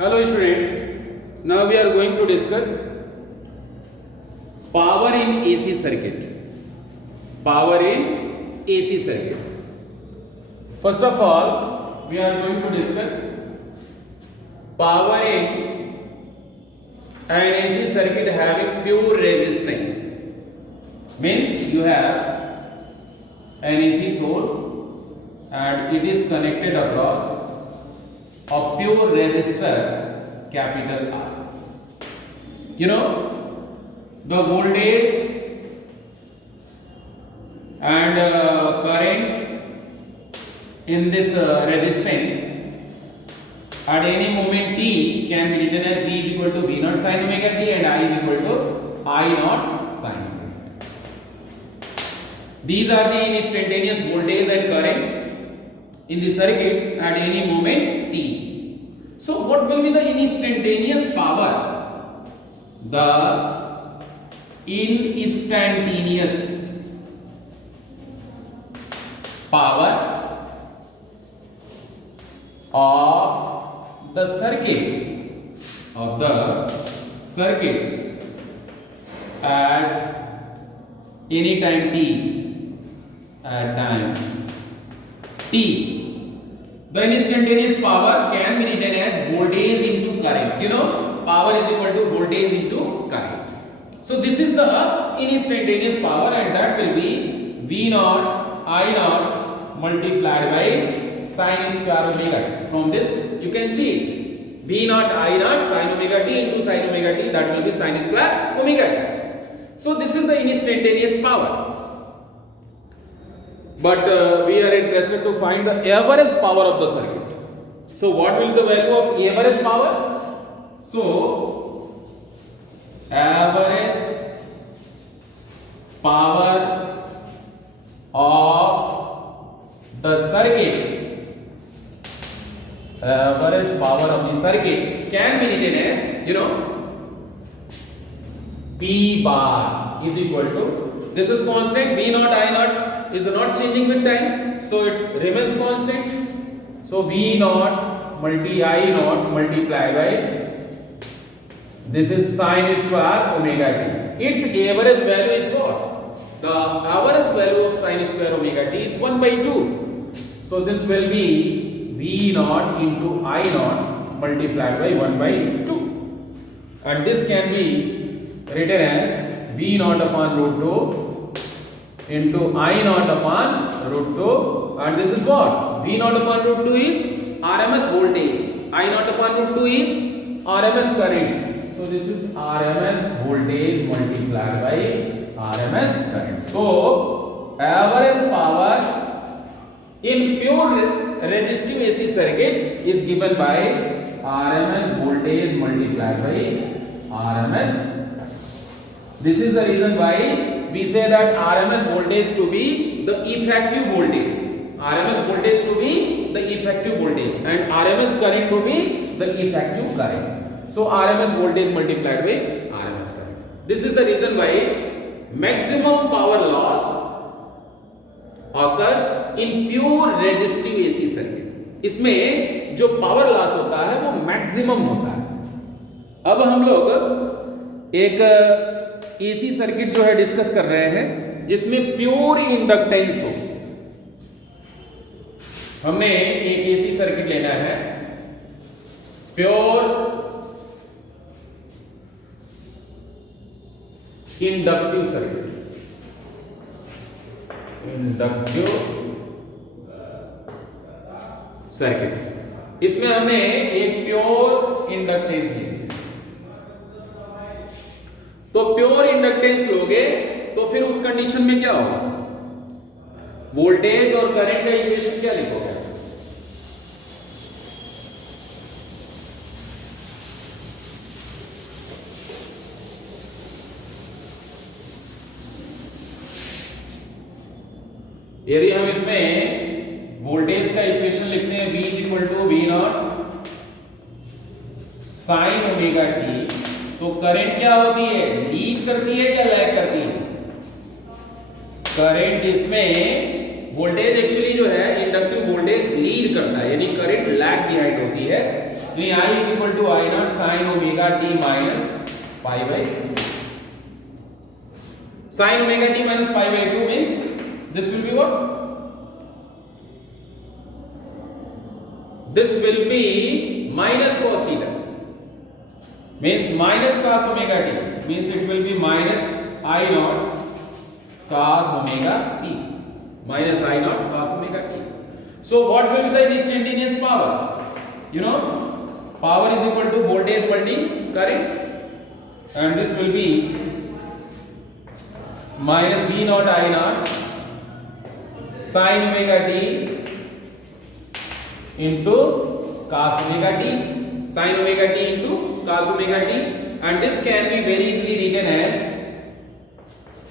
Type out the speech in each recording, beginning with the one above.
Hello students, now we are going to discuss power in AC circuit. Power in AC circuit. First of all, we are going to discuss power in an AC circuit having pure resistance. Means you have an AC source and it is connected across a pure resistor capital R. You know, the voltage and current in this resistance at any moment t can be written as V is equal to V naught sin omega t and I is equal to I naught sin omega t. These are the instantaneous voltage and current in the circuit at any moment t. So what will be the instantaneous power? The instantaneous power of the circuit at any time t, at time t. The instantaneous power can be written as voltage into current. You know, power is equal to voltage into current. So this is the instantaneous power and that will be V naught I naught multiplied by sin square omega t. From this you can see it. V naught I naught sin omega t into sin omega t, that will be sin square omega t. So this is the instantaneous power. But we are interested to find the average power of the circuit. So what will be the value of average power? So average power of the circuit, can be written as, you know, P bar is equal to, this is constant, V naught I naught is not changing with time, so it remains constant. So V naught multi I naught multiplied by, this is sin square omega t. Its average value is what? The average value of sin square omega t is 1 by 2. So this will be V naught into I naught multiplied by 1 by 2. And this can be written as V naught upon root 2 into I naught upon root 2, and this is what? V naught upon root 2 is RMS voltage, I naught upon root 2 is RMS current. So this is RMS voltage multiplied by RMS current. So average power in pure resistive AC circuit is given by RMS voltage multiplied by RMS current. This is the reason why we say that RMS voltage to be the effective voltage. RMS voltage to be the effective voltage and RMS current to be the effective current. So RMS voltage multiplied by RMS current. This is the reason why maximum power loss occurs in pure resistive AC circuit. इसमें जो power loss होता है वो maximum होता है. अब हम लोग एक एसी सर्किट जो है डिस्कस कर रहे हैं जिसमें प्योर इंडक्टेंस हो. हमने एक एसी सर्किट लेना है प्योर इंडक्टिव सर्किट. इसमें हमने एक प्योर इंडक्टेंस ली. तो प्योर इंडक्टेंस लोगे तो फिर उस कंडीशन में क्या होगा? वोल्टेज और करंट का इक्वेशन क्या लिखोगे? यदि हम इसमें वोल्टेज का इक्वेशन लिखते हैं V is equal to V naught sine omega T, तो करंट क्या होती है? लीड करती है या लैग करती है? करंट इसमें वोल्टेज एक्चुअली जो है इंडक्टिव वोल्टेज लीड करता है, यानी करंट लैग बिहाइंड होती है यानी I is equal to I naught sin omega t minus pi by 2. Sin omega t minus pi by 2 means this will be what? This will be minus cos theta. Means minus cos omega t. Means it will be minus I naught cos omega t. Minus I naught cos omega t. So what will be the instantaneous power? You know, power is equal to voltage multi current, and this will be minus V naught I naught sin omega t into cos omega t, sin omega t into cos omega t, and this can be very easily written as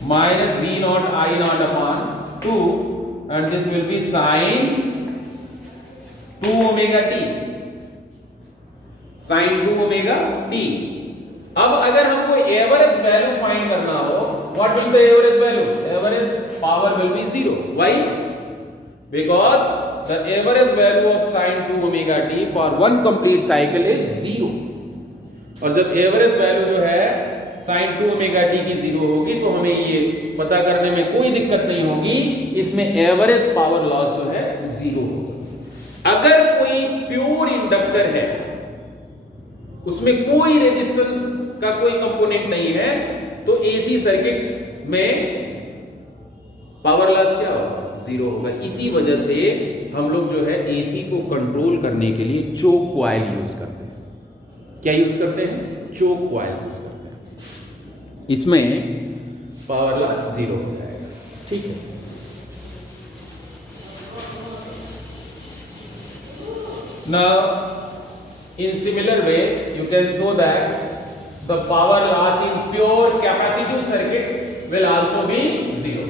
minus V naught I naught upon 2, and this will be sin 2 omega t, sin 2 omega t. अब अगर हमको average value find करना हो, what will the average value? Average power will be 0. Why? Because the average value of sin 2 omega t for one complete cycle is 0. और जब average value जो है sin 2 omega t की 0 होगी तो हमें ये पता करने में कोई दिक्कत नहीं होगी, इसमें एवरेज पावर लॉस जो है 0 होगा। अगर कोई प्योर इंडक्टर है, उसमें कोई रेजिस्टेंस का कोई कंपोनेंट नहीं है, तो एसी सर्किट में पावर लॉस क्या होगा? 0 होगा। इसी वजह से हम लोग जो है एसी को कंट्रोल करने के लिए चोक कॉइल यूज करते हैं। क्या यूज करते हैं? चोक कॉइल यूज करते हैं। इसमें पावर लॉस 0 हो जाएगा। ठीक है। Now in similar way you can show that the power loss in pure capacitive circuit will also be 0.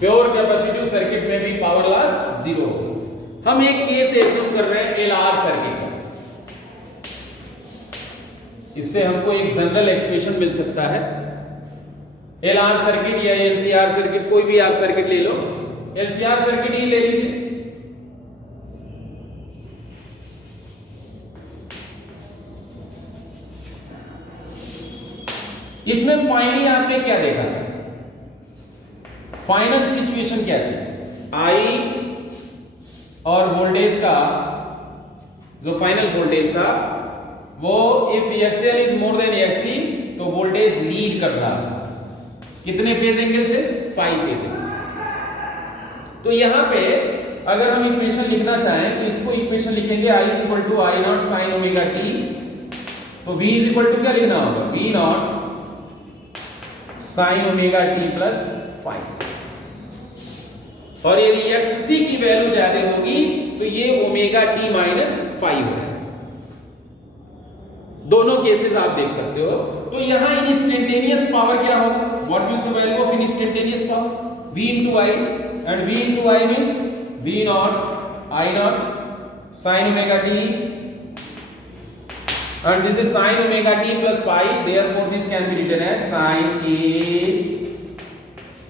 Pure capacitive circuit में भी power loss 0 होगा। हम एक केस एज्यूम कर रहे हैं LR सर्किट का, इससे हमको एक जनरल एक्सप्रेशन मिल सकता है। LR सर्किट या LCR सर्किट, कोई भी आप सर्किट ले लो, LCR सर्किट ही ले लीजिए। इसमें फाइनली आपने क्या देखा? फाइनल सिचुएशन क्या थी? आई और वोल्टेज का जो फाइनल वोल्टेज था वो if XL is more than XC तो वोल्टेज लीड कर रहा था। कितने फेज एंगल से? 5 फेज एंगल से। तो यहां पे अगर हम इक्वेशन लिखना चाहें तो इसको इक्वेशन लिखेंगे I is equal to I naught sine omega T. तो V इज इक्वल टू क्या लिखना होगा? V naught sine omega T plus 5। और यदि XC की वैल्यू ज्यादा होगी तो ये ओमेगा टी माइनस 5 हो जाएगा। दोनों केसेस आप देख सकते हो। तो यहां इंस्टेंटेनियस पावर क्या होगा? What will the value of instantaneous power? V into I, and V into I means V naught I naught sin omega t, and this is sin omega t plus pi, therefore this can be written as sin A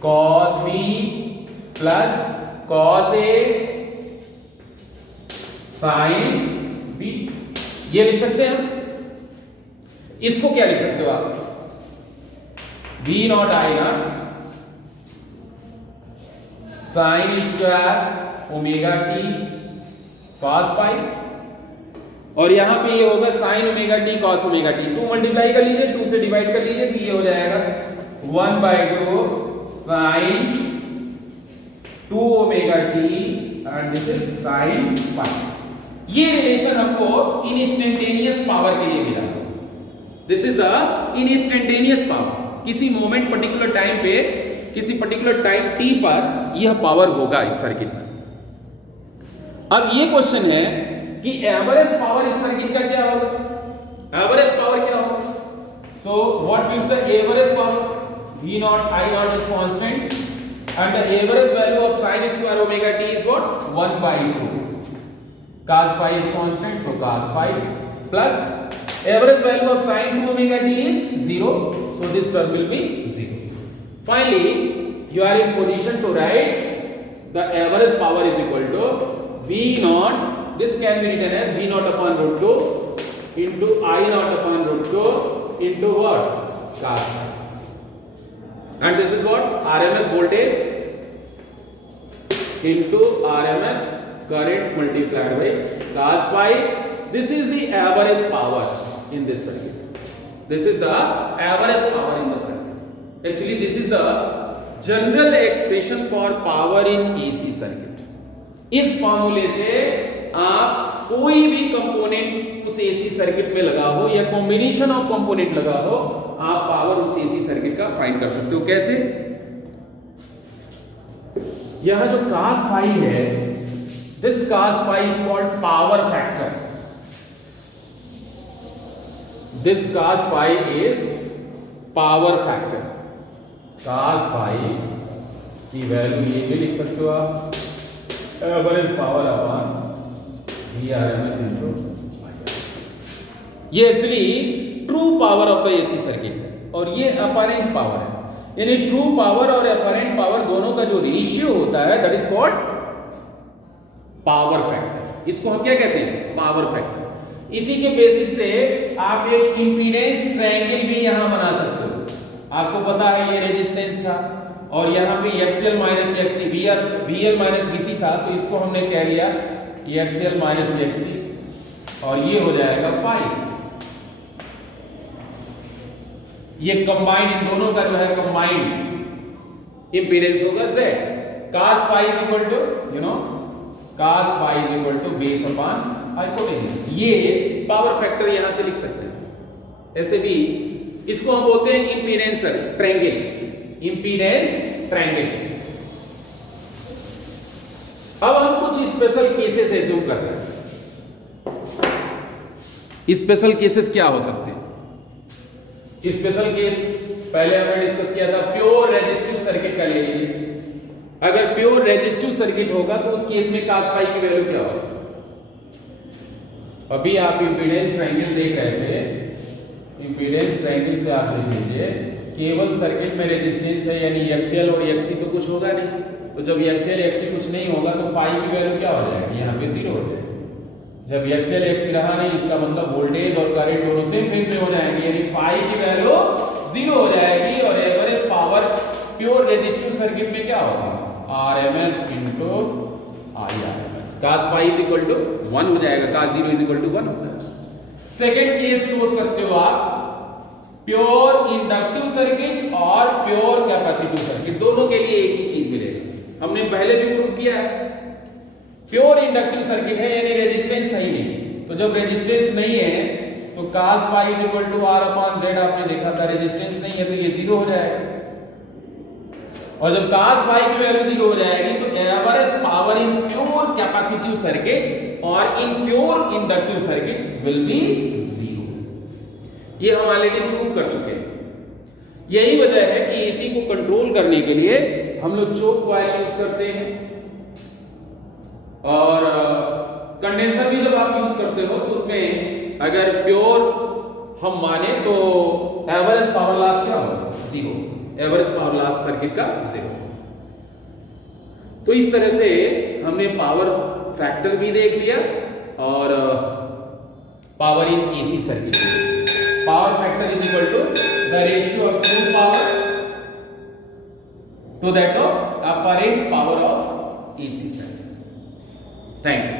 cos B plus cos A sin B। ये लिख सकते हैं हम। इसको क्या लिख सकते हो आप? V naught I naught sine square omega T cos phi, और यहां पे ये होगा sine omega T cos omega T. 2 multiply कर लीजिए, 2 से डिवाइड कर लीजिए तो ये हो जाएगा 1/2 sine 2 omega T and this is sine phi. ये रिलेशन हमको इंस्टेंटेनियस पावर के लिए मिला। This is the instantaneous power. किसी मोमेंट पर्टिकुलर टाइम पे, किसी पर्टिकुलर टाइम टी पर यह पावर होगा इस सर्किट में। अब ये क्वेश्चन है कि एवरेज पावर इस सर्किट का क्या होगा? एवरेज पावर क्या होगा? So what will the average power? V naught I naught is constant and the average value of sin square omega t is what? 1/2. Cos phi is constant, so cos phi plus average value of sin 2 omega t is 0, so this term will be 0. Finally, you are in position to write the average power is equal to V naught This can be written as V naught upon root 2 into I naught upon root 2 into what? Cos phi. And this is what? RMS voltage into RMS current multiplied by cos phi. This is the average power in this circuit. This is the average power in the circuit. Actually, this is the general expression for power in AC circuit. इस फॉर्मूले से आप कोई भी component उस AC circuit में लगा हो या कॉम्बिनेशन ऑफ कंपोनेंट लगा हो, आप पावर उस एसी सर्किट का फाइंड कर सकते हो। कैसे? यह जो cos phi है, this cos phi is called power factor. This cos phi is power factor. cos phi की वैल्यू ये भी लिख सकते हो आप, average power upon VRMS into IR। ये actually true power of the AC circuit है और ये अपरेंट पावर है। यानी ट्रू पावर और अपरेंट पावर दोनों का जो रेशियो होता है, that is called power factor. इसको हम क्या कहते हैं? Power factor. इसी के बेसिस से आप एक इंपीडेंस ट्रायंगल भी यहां बना सकते हो। आपको पता है ये रेजिस्टेंस था और यहाँ पे XL minus XC, VL minus VC था, तो इसको हमने क्या लिया, ये XL माइनस XC और ये हो जाएगा फाई। ये कंबाइंड, इन दोनों का जो है कंबाइंड इंपीडेंस होगा Z। cos phi is equal to, cos phi is equal to base upon hypotenuse. ये पावर फैक्टर यहां से लिख सकते हैं। ऐसे भी इसको हम बोलते हैं इंपीडेंस ट्रायंगल, इंपीडेंस ट्रायंगल। अब हम कुछ स्पेशल केसेस एज्यूम करते हैं। स्पेशल केसेस क्या हो सकते हैं? स्पेशल केस पहले हमने डिस्कस किया था, प्योर रेजिस्टिव सर्किट का ले लीजिए। अगर प्योर रेजिस्टिव सर्किट होगा तो उस केस में cos phi की वैल्यू क्या होगी? अभी आप इंपीडेंस ट्रायंगल देख रहे थे, इंपीडेंस ट्रायंगल से आप देख लीजिए, केवल सर्किट में रेजिस्टेंस है, यानी XL और XC तो कुछ होगा नहीं। तो जब XL XC कुछ नहीं होगा तो phi की वैल्यू क्या हो जाएगी? यहाँ पे 0 हो जाएगी। जब XL XC रहा नहीं, इसका मतलब वोल्टेज और करंट दोनों सेम फेज में हो जाएंगे, यानी phi की वैल्यू 0 हो जाएगी। और average power pure resistive circuit में क्या होगा? RMS into IRMS। cos phi is equal to 1 हो जाएगा, cos 0 इज इक्वल टू 1 होता है। सेकेंड केस सोच सकते हो आप, प्योर इंडक्टिव सर्किट और प्योर कैपेसिटिव सर्किट, दोनों के लिए एक ही चीज मिलेगी। हमने पहले भी प्रूव किया है। प्योर इंडक्टिव सर्किट है, यानी रेजिस्टेंस सही नहीं। तो जब रेजिस्टेंस नहीं है तो cos phi is equal to R upon Z आपने देखा था, रेजिस्टेंस नहीं है तो ये 0 हो जाएगा। और जब cos phi की वैल्यू 0 हो जाएगी तो average power in pure capacitive circuit और in pure inductive circuit will be 0। ये हम ऑलरेडी प्रूव कर चुके हैं। यही वजह है कि एसी को कंट्रोल करने के लिए हम लोग चोक कॉइल यूज करते हैं, और कंडेंसर भी जब आप यूज करते हो तो उसमें अगर प्योर हम माने तो एवरेज पावर लॉस क्या होगा? 0। एवरेज पावर लॉस सर्किट का 0। तो इस तरह से हमने पावर फैक्टर भी देख लिया और power in AC circuit. Power factor is equal to the ratio of true power to that of apparent power of AC circuit. Thanks.